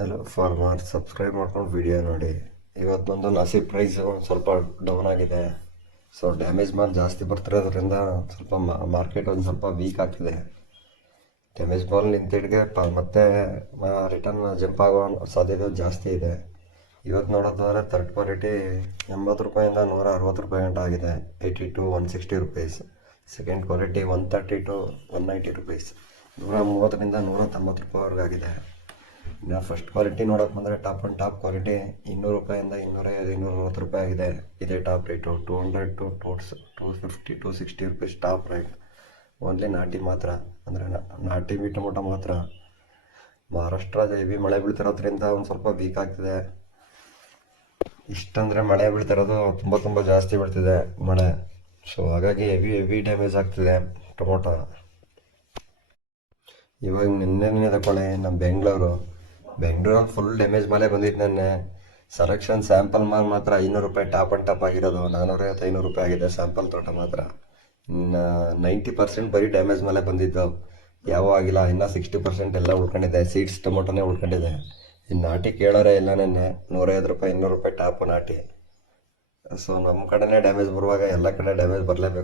Hello farmer, subscribe ಮಾಡ್ಕೊಂಡು video ನೋಡಿ. ಇವತ್ತು ಬಂದು ನಾಸಿ ಪ್ರೈಸು ಒಂದು ಸ್ವಲ್ಪ ಡೌನ್ ಆಗಿದೆ. ಸೊ ಡ್ಯಾಮೇಜ್ ಮಾಲ್ ಜಾಸ್ತಿ ಬರ್ತಿರೋದ್ರಿಂದ ಸ್ವಲ್ಪ ಮಾರ್ಕೆಟ್ ಒಂದು ಸ್ವಲ್ಪ ವೀಕ್ ಆಗ್ತಿದೆ. ಡ್ಯಾಮೇಜ್ ಮಾಲ್ ನಿಂತಿಡ್ಗೆ ಮತ್ತೆ ರಿಟರ್ನ್ ಜಂಪ್ ಆಗೋ ಸಾಧ್ಯತೆ ಜಾಸ್ತಿ ಇದೆ. ಇವತ್ತು ನೋಡೋದಾದ್ರೆ ಥರ್ಡ್ ಕ್ವಾಲಿಟಿ 80 ರೂಪಾಯಿಂದ 160 ರೂಪಾಯಿ ಗಂಟ ಆಗಿದೆ, 80 to 160 rupees. Second quality 130 to 190 rupees, 130ರಿಂದ 190 ರೂಪಾಯಿವರೆಗೂ ಆಗಿದೆ. ಇನ್ನು ಫಸ್ಟ್ ಕ್ವಾಲಿಟಿ ನೋಡೋಕೆ ಬಂದರೆ ಟಾಪ್ ಆ್ಯಂಡ್ ಟಾಪ್ ಕ್ವಾಲಿಟಿ 200 ರೂಪಾಯಿಂದ 250, 260 ರೂಪಾಯಿ ಆಗಿದೆ. ಇದೇ top rate. 200 to 250, 260 rupees top rate. Only ನಾಟಿ ಮಾತ್ರ, ಅಂದರೆ ನಾಟಿ ಟೊಮೊಟೊ ಮಾತ್ರ. ಮಹಾರಾಷ್ಟ್ರ ಹೆವಿ ಮಳೆ ಬೀಳ್ತಿರೋದ್ರಿಂದ ಒಂದು ಸ್ವಲ್ಪ ವೀಕ್ ಆಗ್ತಿದೆ. ಇಷ್ಟಂದರೆ ಮಳೆ ಬೀಳ್ತಿರೋದು ತುಂಬ ಜಾಸ್ತಿ ಬೀಳ್ತಿದೆ ಮಳೆ. ಸೊ ಹಾಗಾಗಿ ಹೆವಿ ಡ್ಯಾಮೇಜ್ ಆಗ್ತಿದೆ ಟೊಮೊಟೊ. ಇವಾಗ ನಿನ್ನೆ ತಗೊಳ್ಳಿ, ನಮ್ಮ ಬೆಂಗಳೂರಲ್ಲಿ ಫುಲ್ ಡ್ಯಾಮೇಜ್ ಮಾಲೇ ಬಂದಿತ್ತು. ನೆನ್ನೆ ಸೆಲೆಕ್ಷನ್ ಸ್ಯಾಂಪಲ್ ಮಾಲ್ ಮಾತ್ರ 500 ರೂಪಾಯಿ ಟಾಪ್ ಆ್ಯಂಡ್ ಟಾಪ್ ಆಗಿರೋದು. 450, 500 ರೂಪಾಯಿ ಆಗಿದೆ ಸ್ಯಾಂಪಲ್ ತೋಟ ಮಾತ್ರ. ಇನ್ನು 90% ಬರೀ ಡ್ಯಾಮೇಜ್ ಮಾಲೇ ಬಂದಿದ್ದು, ಯಾವ ಆಗಿಲ್ಲ. ಇನ್ನು 60% ಎಲ್ಲ ಉಳ್ಕೊಂಡಿದೆ, ಸೀಡ್ಸ್ ಟೊಮೊಟೊನೇ ಉಳ್ಕೊಂಡಿದೆ. ಇನ್ನು ನಾಟಿ ಕೇಳೋರೆ ಇಲ್ಲ. ನೆನ್ನೆ 150 ರೂಪಾಯಿ, 200 ರೂಪಾಯಿ ಟಾಪು ನಾಟಿ. ಸೊ ನಮ್ಮ ಕಡೆನೇ ಡ್ಯಾಮೇಜ್ ಬರುವಾಗ ಎಲ್ಲ ಕಡೆ ಡ್ಯಾಮೇಜ್ ಬರಲೇಬೇಕು.